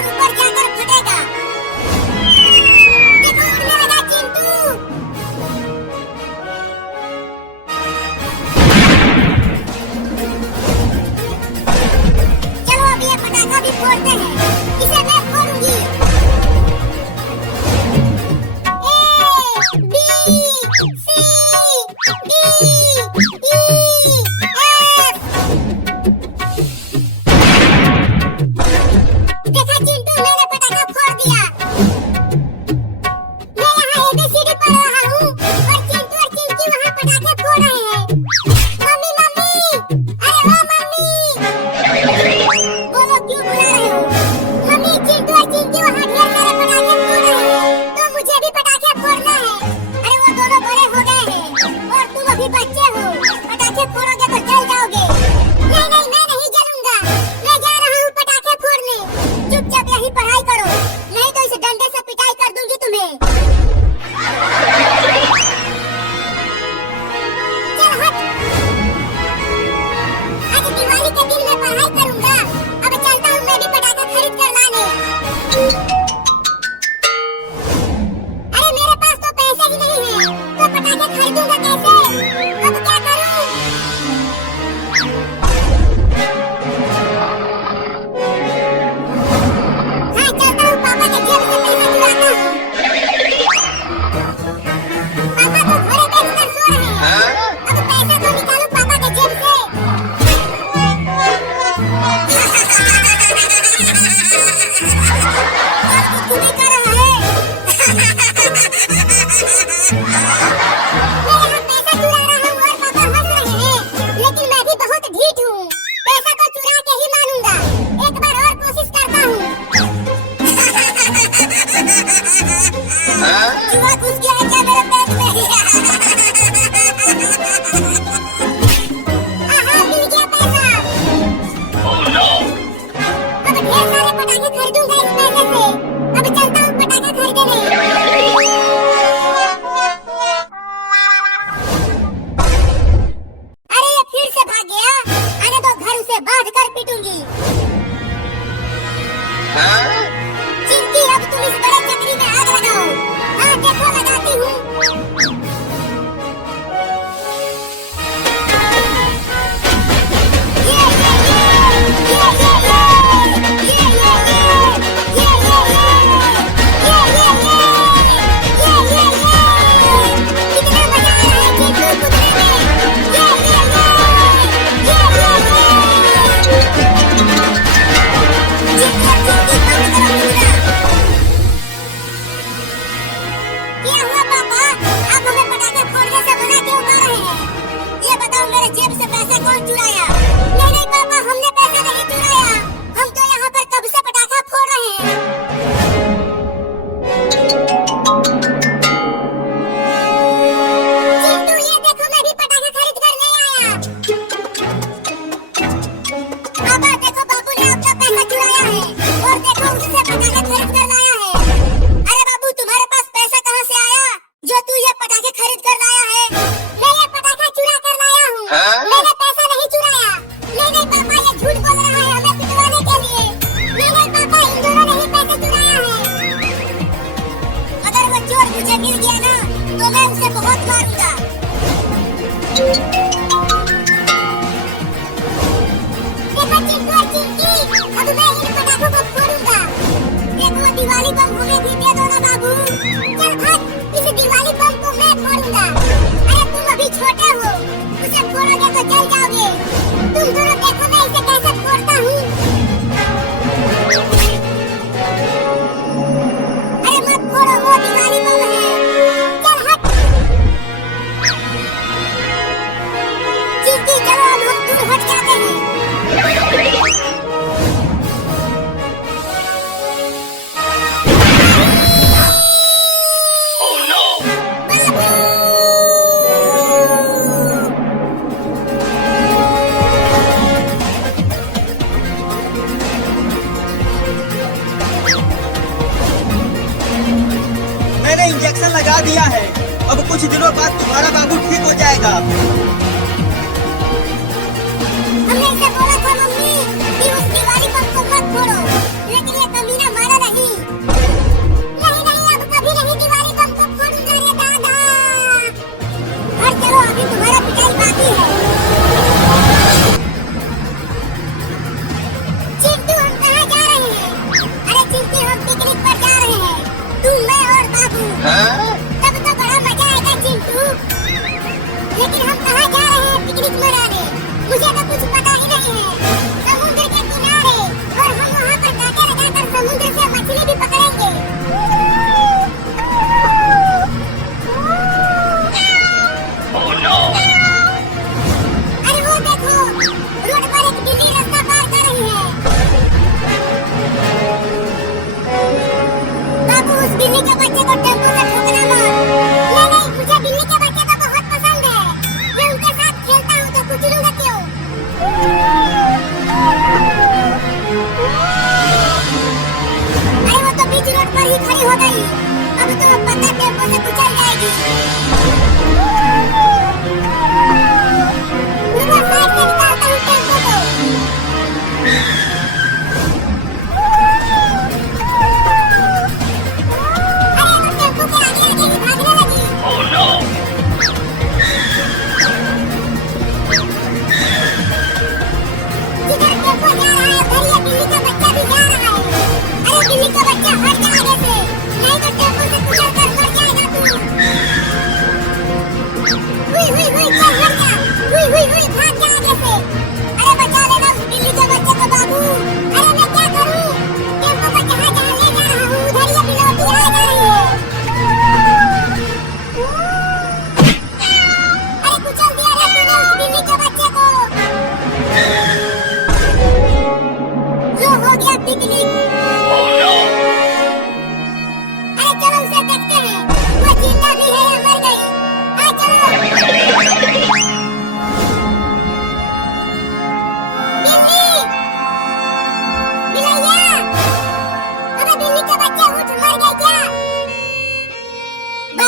और ऊपर जाकर फटेगा। देखो उड़ने लगा चिंटू। चलो अब ये पटाखा भी फोड़ते हैं। इसे मैं फोड़ूंगी। A B C D E F। देखा चिंटू, मैंने पटाखा फोड़ दिया। मैं यहाँ ABCD पढ़ रहा हूँ और चिंटू और चिंकी वहाँ पटाखे फोड़ रहे हैं। मम्मी मम्मी, अरे ओ मम्मी, बोलो क्यों बुला रहे हो? मम्मी, चिंटू और चिंकी वहाँ ढेर सारे पटाखे फोड़ रहे हैं, तो मुझे भी पटाखे फोड़ना है। अरे वो दोनों बड़े हो गए हैं और तुम अभी बच्चे हो, पटाखे फोड़ोगे तो जल जाओगे। नहीं नहीं, मैं नहीं जलूंगा, मैं जा रहा हूँ पटाखे फोड़ने। चुपचाप यही पढ़ाई करो, नहीं तो इस डंडे से पिटाई कर दूंगी तुम्हें। चल हट। आज दिवाली के दिन मैं पढ़ाई करूंगा। अब चलता हूँ मैं भी पटाखे खरीद कर लाने। अरे मेरे पास तो पैसे ही नहीं है, तो पटाखे खरीदूंगा कैसे? अब क्या करूं? हाँ, चलता हूँ पापा के जेब से पैसे चुराता हूँ। पापा तो घोड़े बेचकर सो रहे हैं। अब पैसा तो निकालूं पापा के जेब से। तू भी कर रहा है। मैं यहाँ पैसा चुरा रहा हूँ और पापा हंस रहे हैं, लेकिन मैं भी बहुत ढीठ हूँ। पैसा तो चुरा के ही मानूंगा। एक बार और कोशिश करता हूँ। चूहा घुस गया है क्या मेरे पेट में? हाँ, मिल गया पैसा। अब ढेर सारे पटाखे खरीदूंगा इस पैसे से। अब चलता हूँ पटाखे खरीदने। अरे ये फिर से भाग गया। आने दो, घर उसे बांध कर पीटूंगी। चिंकी, अब तुम इस बड़े चक्री में आग लगाओ। हाँ देखो, लगाती हूँ। कितना मजा आ रहा है चिंटू कूदने में। क्या हुआ पापा? आप हमें पटाखे फोड़ने से मना क्यों कर रहे हैं? ये बताओ, मेरे जेब से पैसे कौन चुराया? नहीं नहीं पापा, हमने पैसे नहीं चुराया। हम तो यहाँ पर कब से पटाखा फोड़ रहे हैं। चिंटू, ये देखो, मैं भी पटाखे खरीद कर ले आया। पापा देखो, बाबू ने आपका पैसा चुराया है और देखो उससे पटाखे खरीद कर लाया है। अरे बाबू, तुम्हारे पास पैसा कहाँ से आया जो तू ये पटाखे खरीद कर लाया है? मैं ये पटाखा चुरा कर लाया हूँ। मैंने पैसा नहीं चुराया। नहीं नहीं पापा, ये झूठ बोल रहा है हमें पिटवाने के लिए। नहीं नहीं पापा, इन दोनों ने ही पैसे चुराया है। अगर वो चोर मुझे मिल गया ना, तो मैं उसे बहुत मारूंगा। देखो चिंटू और चिंकी, अब मैं इन पटाखों को फोड़ूंगा। देखो दिवाली बम हमें भी दे दो ना बाबू। चल भाग, इस दिवाली बम को मैं फोड़ूंगा। अरे तुम अभी छोटे हो, उसे फोड़ोगे तो जल जाओगे। तुम दोनों देखो मैं इसे कैसे फोड़ता हूँ। अरे मत फोड़ो, वो दिवाली बम है। चल हट। चिंकी चलो, अब हम दूर हट जाते हैं। मैंने इंजेक्शन लगा दिया है। अब कुछ दिनों बाद तुम्हारा बाबू ठीक हो जाएगा। हमने इसे बोला था मम्मी कि उस दिवाली बम को मत फोड़ो, लेकिन ये कमीना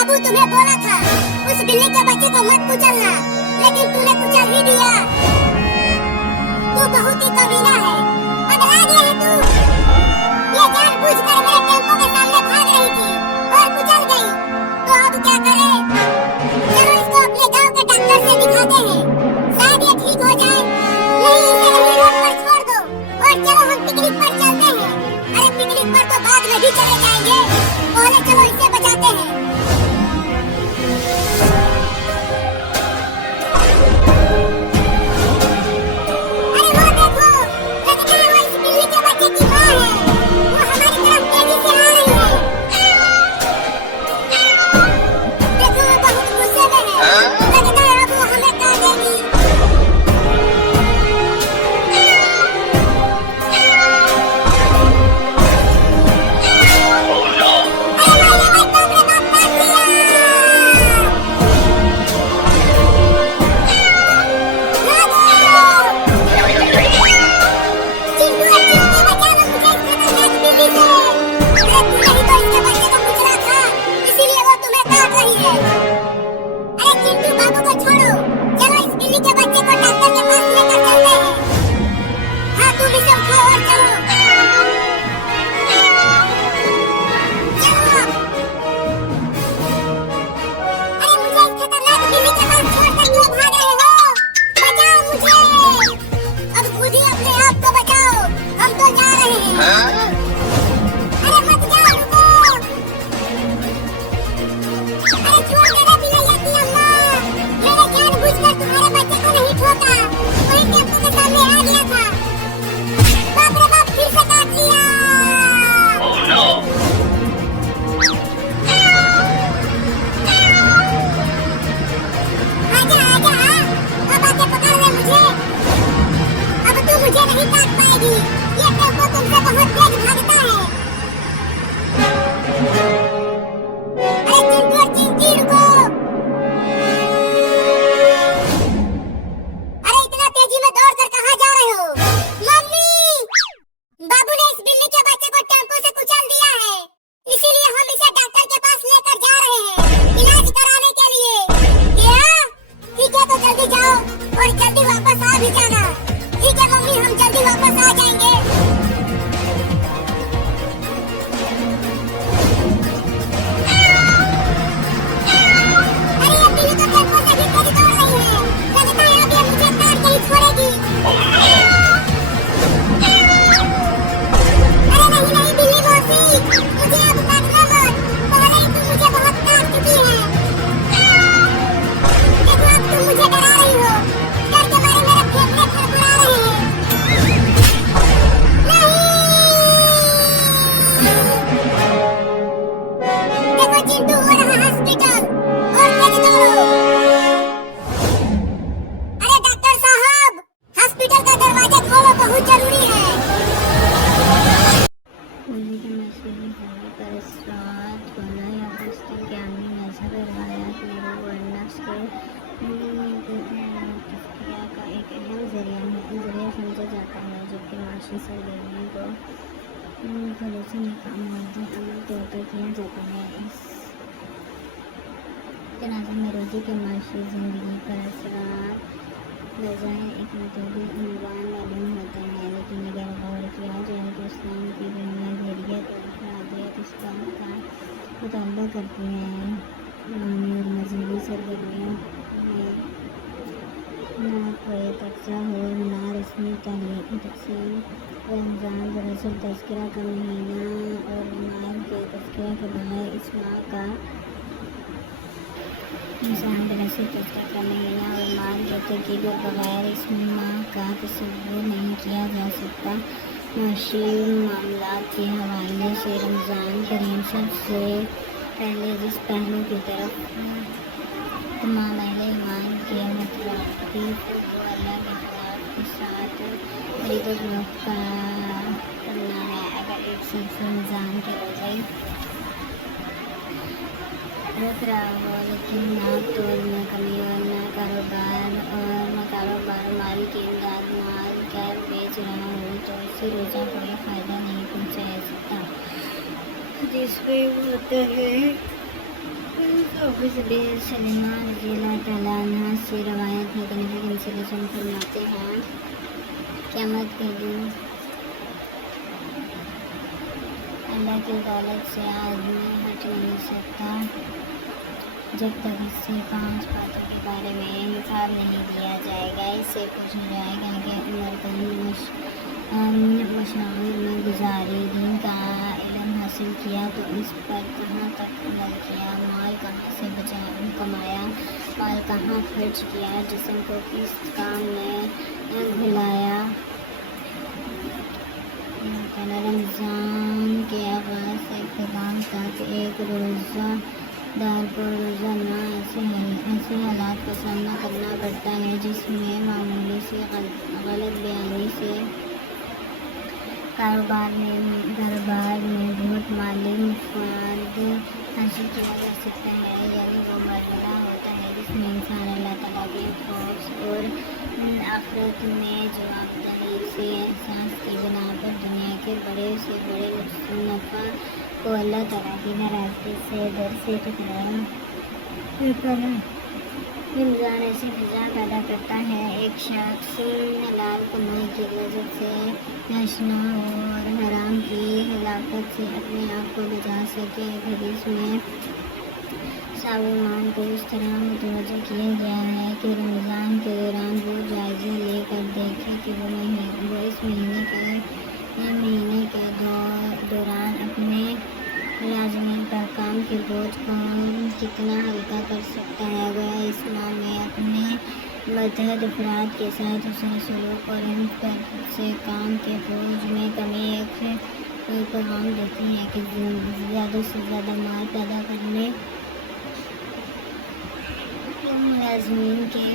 बाबू तुम्हें बोला था उस बिल्ली के बच्चे को मत कुचलना, लेकिन तूने कुचल ही दिया। तू बहुत ही कमीना है, पगला गया है तू। ये जानबूझकर मेरे टेम्पो के सामने भाग रही थी और कुचल गई, तो अब क्या करे? चलो इसको अपने गांव के डॉक्टर से दिखाते हैं, शायद ये ठीक हो जाए। नहीं, इसे यहीं रोड पर छोड़ दो और चलो हम पिकनिक पर चलते हैं। अरे पिकनिक पर तो बाद में भी चले जाएंगे, पहले चलो इसे बचाते हैं। अरे वो देखो, लगता है वो इस बिल्ली के बच्चे की माँ है। वो हमारी तरफ तेजी से आ रही है। देखो वो बहुत गुस्से में है, लगता है अब वो हमें काटेगी। सरगर्मी को सॉल्यूशन अमल तौर पर किया जाता है। इस तनाज़ुर में रोज़ी के माशी ज़िंदगी पर असरात बजाय एक मतबी उन्वान मालूम होता है, लेकिन अगर गौर किया जाए तो इस्लाम की बुनियादियत और अफरादियत इस बात का मुतालबा करती है। रूहानी और मजहबी सरगर्मियों में ना कोई तकसा हो, ना रस्मी तकसीम। रमज़ान दरअसल तज़किरा का महीना और ईमान के तज़किरा के बगैर इस माह का इंसान दरअसल तज़किरा का महीना और ईमान के तरकीब के बगैर इस माह का तसव्वुर नहीं किया जा सकता। माशी मामलात के हवाले से रमज़ान करीम सबसे पहले जिस पहलू की तरफ तमाम अहले ईमान के मुतरफ़िक़ वो अल्लाह के साथ इबादत करना है। अगर एक शख्स रमज़ान के रोज़े रख रहा हो लेकिन ना तौल में कमी और न कारोबार माल की इमदाद माल कर बेच रहा हो तो इससे रोज़ा कोई फ़ायदा नहीं पहुँचा सकता। जिसमें होता है सलीमा रज़ियल्लाहु तआला अन्हा से रवायत है कि नबी करीम सल्लल्लाहु अलैहि वसल्लम फरमाते हैं, क़यामत के दिन अल्लाह की अदालत से आदमी हट नहीं सकता जब तक इससे 5 बातों के बारे में हिसाब नहीं दिया जाएगा। इससे पूछा जाएगा कि उम्र मशागिर में गुजारी, दीन का इल्म हासिल किया तो इस पर कहाँ तक अमल किया, माल कहाँ से कमाया, माल कहाँ खर्च किया, जिस्म को किस काम में भुलाया। रमज़ान के आगाज़ से इख्तिताम तक एक रोज़ादार को रोज़ाना ऐसे हालात का सामना करना पड़ता है जिसमें मामूली सी गलत बयानी से कारोबार में बहुत माली मुफाद हासिल किया जा सकता है। यानी वो मरहला होता है जिसमें इंसान अल्लाह ताला के खौफ और आखिरत में जवाबदारी से एहसास की बिना पर दुनिया के बड़े से बड़े नफ़ा को अल्लाह ताला की नाराज़गी से डर से टकराया। रमज़ान ऐसी फिज़ा पैदा करता है, एक शख्स हलाल कमाई की लज़्ज़त से नाशना और हराम की हलाकत से अपने आप को बचा सके। एक हदीस में साविमान को इस तरह मुतवज्जो किया गया है कि रमज़ान के दौरान वो जायज़े लेकर देखे कि वो इस महीने के दौरान अपने मुलाज़िमीन पर काम के बोझ को कितना हल्का कर सकता है। वह इस माह में अपने मतहद अफराद के साथ हुस्न सलूक और इन पर से काम के बोझ में कमी एक पैगाम देती है कि ज़्यादा से ज़्यादा माल पैदा करने मुलाज़िमीन के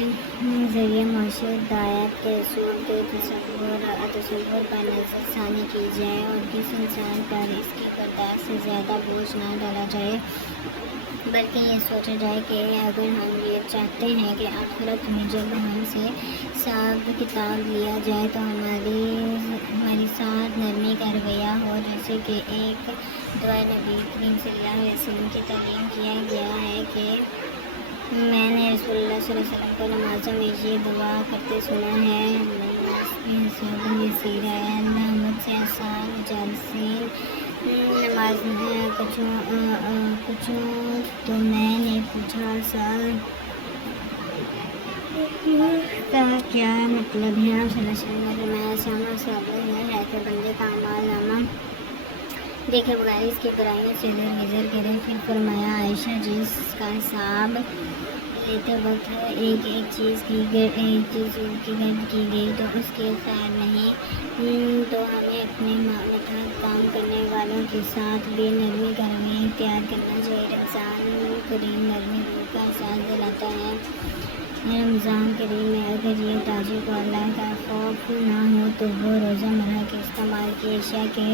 ज़रिए माशदायात के असूल के तसव्वुर पर नज़रसानी की जाए और किस इंसान पर इसकी बर्दाश्त से ज़्यादा बोझ ना डाला जाए, बल्कि ये सोचा जाए कि अगर हम ये चाहते हैं कि आखिरत में जब हमसे हिसाब किताब लिया जाए तो हमारी साथ नरमी का रवैया हो, जैसे कि एक दुआ नबी करीम सल्लल्लाहु अलैहि वसल्लम की तालीम किया गया है कि मैंने रसूलुल्लाह सल्लल्लाहु अलैहि वसल्लम को नमाज़ों में ये दुआ करते सुना है, मुझसे आसान जालसीन नमाज कुछ तो मैंने पूछा सर का क्या मतलब है। मैं सामा साबित है कि बंदे का अमाल नामा देखे बगैर इसकी बुराइयों से दरगुजर करे। फिर फरमाया, आयशा जिसका हिसाब लेते वक्त एक चीज़ की गर्द की गई तो उसके खैर नहीं, तो हमें अपने मतलब काम करने वालों के साथ भी नरमी का रवैया इख्तियार करना चाहिए। रमज़ान करीम नरमी रूह का एहसास दिलाता है। रमज़ान करीम में अगर ये ताजिर को अल्लाह का खौफ ना हो तो वो रोज़मर्रा के इस्तेमाल की अशिया के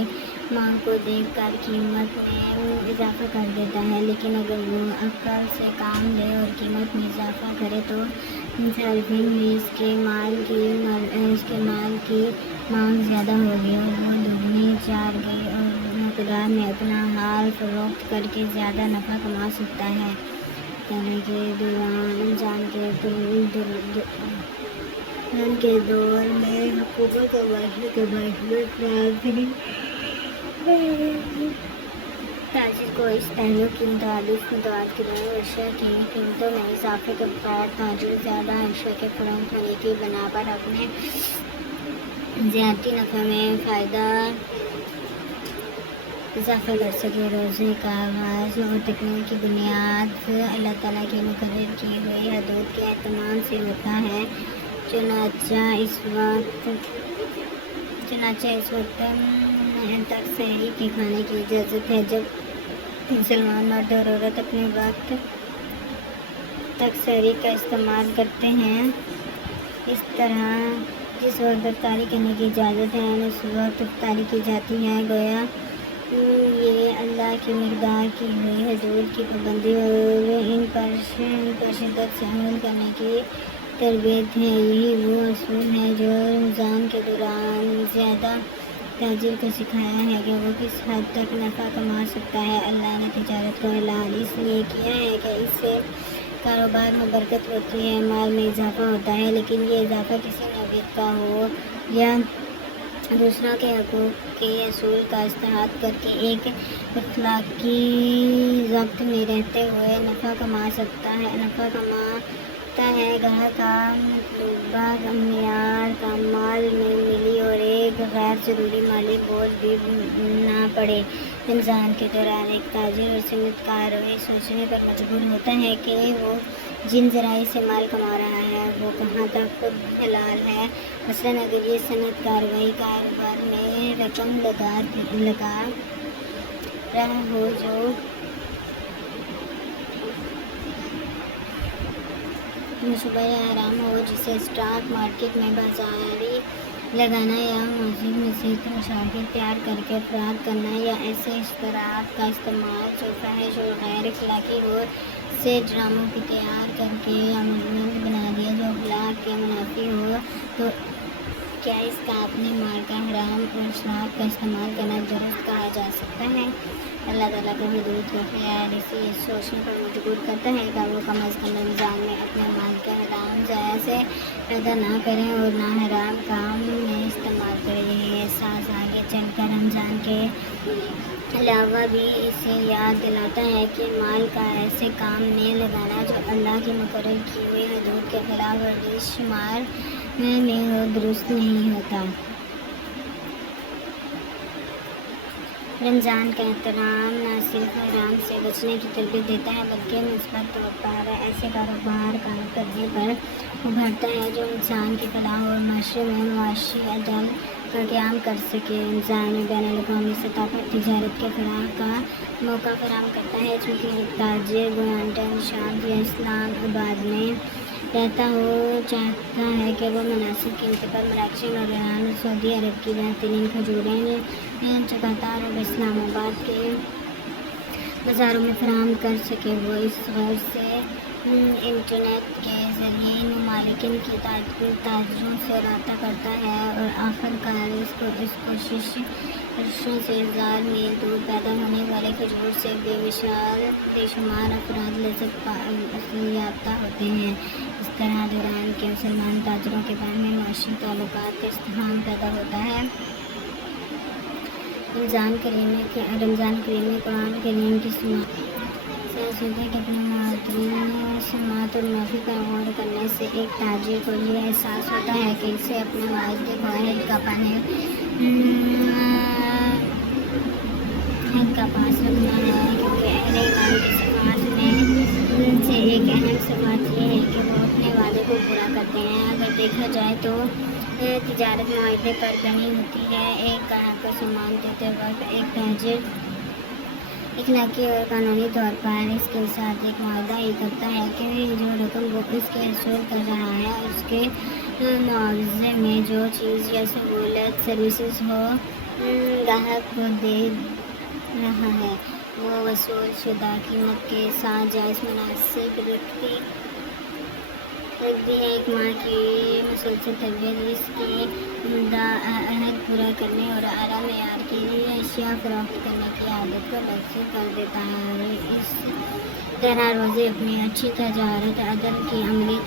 मांग को देखकर कीमत में इजाफ़ा कर देता है, लेकिन अगर वो अक्ल से काम ले और कीमत में इजाफ़ा करे तो सार्फिन में इसके माल की मांग ज़्यादा होगी और वो दुगनी चार गई और मकदार में अपना हाल फरोख्त करके ज़्यादा नफ़ा कमा सकता है। तरह के रमज़ान के दौर में हुकूमत और माशरे के बारे ताजिर को इस पहलू की मुताबिक अशिया की कीमतों में इजाफे के बगैर ताजिर ज़्यादा अशिया के फरोख्त होने की बना पर अपने ज़्यादती नफ़े में फ़ायदा इजाफा कर सके। रोज़े का आगाज़ और तकमील की बुनियाद अल्लाह ताला की मुकर्रर की हुई हदूद के एहतमाम से होता है। चुनाचा इस वक्त तक सहरी के खाने की इजाज़त है जब मुसलमान मर्द और औरत अपने वक्त तक सहरी का इस्तेमाल करते हैं। इस तरह जिस वक्त इफ्तारी करने की इजाज़त है उस वक्त इफ्तारी की जाती है। गोया ये अल्लाह की मिक़दार की हुई हदूद की पाबंदी और इन पर शिद्दत से अमल करने की तरबियत है। यही वो असूल है जो रमज़ान के दौरान ज़्यादा ताजिर को सिखाया है कि वो किस हद तक नफ़ा कमा सकता है। अल्लाह ने तिजारत को हलाल इसलिए किया है कि इससे कारोबार में बरकत होती है, माल में इजाफा होता है, लेकिन ये इजाफा किसी नौयत का हो या दूसरों के हकूक़ के असूल का इस्तेमाल करके एक अखलाकी ज़ब्त में रहते हुए नफ़ा कमाता है। गाहक का मतलूबा मियार का माल में मिली और एक गैर ज़रूरी माली बोझ भी ना पड़े। रमज़ान के दौरान एक ताजिर और सनअतकार ये सोचने पर मजबूर होता है कि वो जिन ज़राए से माल कमा रहा है वो कहाँ तक खुद हलाल है। मसलन अगर ये सनअतकार वही कारोबार में रकम लगा रहा हो जो शुबह या हराम हो, जिसे स्टॉक मार्केट में बाजारी लगाना या मस्जिद में से मुशाहिर तैयार करके अफराद करना या ऐसे इश्तराक का इस्तेमाल जो फ़ाहिश और गैर अखलाकी हो से ड्रामों की तैयार करके अमलमंद बना दिया जो अखलाक के मुनाफी हो, तो क्या इसका अपने माल का हराम और शराब का इस्तेमाल करना दुरुस्त कहा जा सकता है? अल्लाह ताला का हुदूद का ख्याल इसे सोचने पर मजबूर करता है कि वो कम अज़ कम रमज़ान में अपने माल के हराम ज़ाया से पैदा ना करें और ना हराम काम में इस्तेमाल करें। ये एहसास आगे चलकर रमज़ान के अलावा भी इसे याद दिलाता है कि माल का ऐसे काम में लगाना जो अल्लाह की मुकर्रर की हुई हदूद के खिलाफ वर्जिश शुमार में हो दुरुस्त नहीं होता। रमज़ान का एहतराम न सिर्फ हराम से बचने की तरबियत देता है बल्कि मुस्बत तौर पर ऐसे कारोबार काम करने पर उभरता है जो इंसान की फलाह और माशरे में मुआशी अदल का क़याम कर सके। रमज़ान में बैनुल-अक़वामी सतह पर तिजारत के फलाह का मौका फराहम करता है। चूँकि एक ताजिर गुआंटानामो शाम या इस्लामाबाद में रहता हो चाहता है कि वह मुनासिब कीमत पर मराकश और ईरान और सऊदी अरब की बेहतरीन खजूरें चगातार और इस्लामाबाद के बाज़ारों में फराहम कर सके। वो इस गर्ज से इंटरनेट के ज़रिए ममालिकिन की ताजिरों से रब्ता करता है और आखिरकार इसको इस कोशिशों से इज़हार में दूर पैदा होने वाले खजूर से बेशुमार अफराद लज़्ज़त याफ्ता होते हैं। इस तरह दौरान के मुसलमान ताजिरों के बाहमी माशी ताल्लुकात का इस्तेहकाम पैदा होता है। रमज़ान करीम में कुरान करीम की सियासतें के अपने मुआतरीन समात और मुनाफी का गौर करने से एक ताजिर को ये एहसास होता है कि इसे अपने वाहिद का पास रखना है, क्योंकि अहले ईमान की सिफात में से एक अहम सिफात ये है कि वो अपने वादे को पूरा करते हैं। अगर देखा जाए तो तिजारत मुआहदे पर बनी होती है। एक ग्राहक को सामान देते वक्त एक ताजिर इखलाकी और कानूनी तौर पर इसके साथ एक वादा ही करता है कि जो रकम वो इसके वसूल कर रहा है उसके मुआवजे में जो चीज़ या सहूलत सर्विसेज हो ग्राहक को दे रहा है वो वसूल शुदा कीमत के साथ जायज़ मुनासिब रखती है। एक माँ की मुसलसल तरबियत इसकी अहद पूरा करने और आला मेयार के लिए अशिया फरोख्त करने की आदत को लक्ष्य कर देता है। इस तरह रोज़े अपनी अच्छी तजारत अदल की अमली